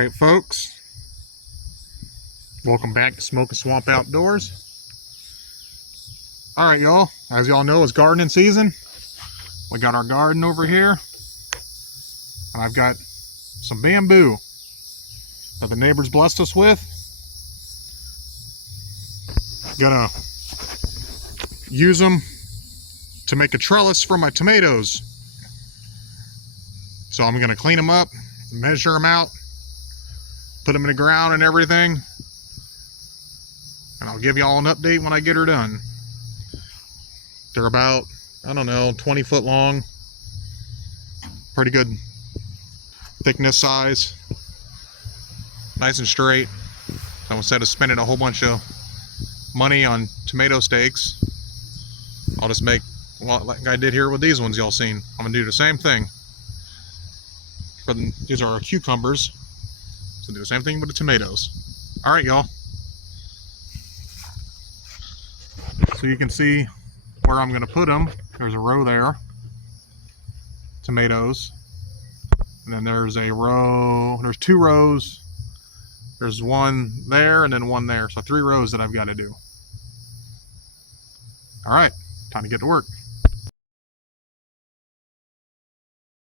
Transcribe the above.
Alright folks, welcome back to Smoking Swamp Outdoors. Alright y'all, as y'all know, it's gardening season. We got our garden over here, and I've got some bamboo that the neighbors blessed us with. Gonna use them to make a trellis for my tomatoes. So I'm gonna clean them up, measure them out, put them in the ground and everything, and I'll give y'all an update when I get her done. They're about, I don't know, 20 foot long, pretty good thickness size, nice and straight. So instead of spending a whole bunch of money on tomato steaks, I'll just make, well, like I did here with these ones y'all seen. I'm gonna do the same thing. These are our cucumbers, so do the same thing with the tomatoes. All right, y'all. So you can see where I'm gonna put them. There's a row there, tomatoes, and then there's a row, there's two rows. There's one there and then one there, so 3 rows that I've got to do. All right, time to get to work.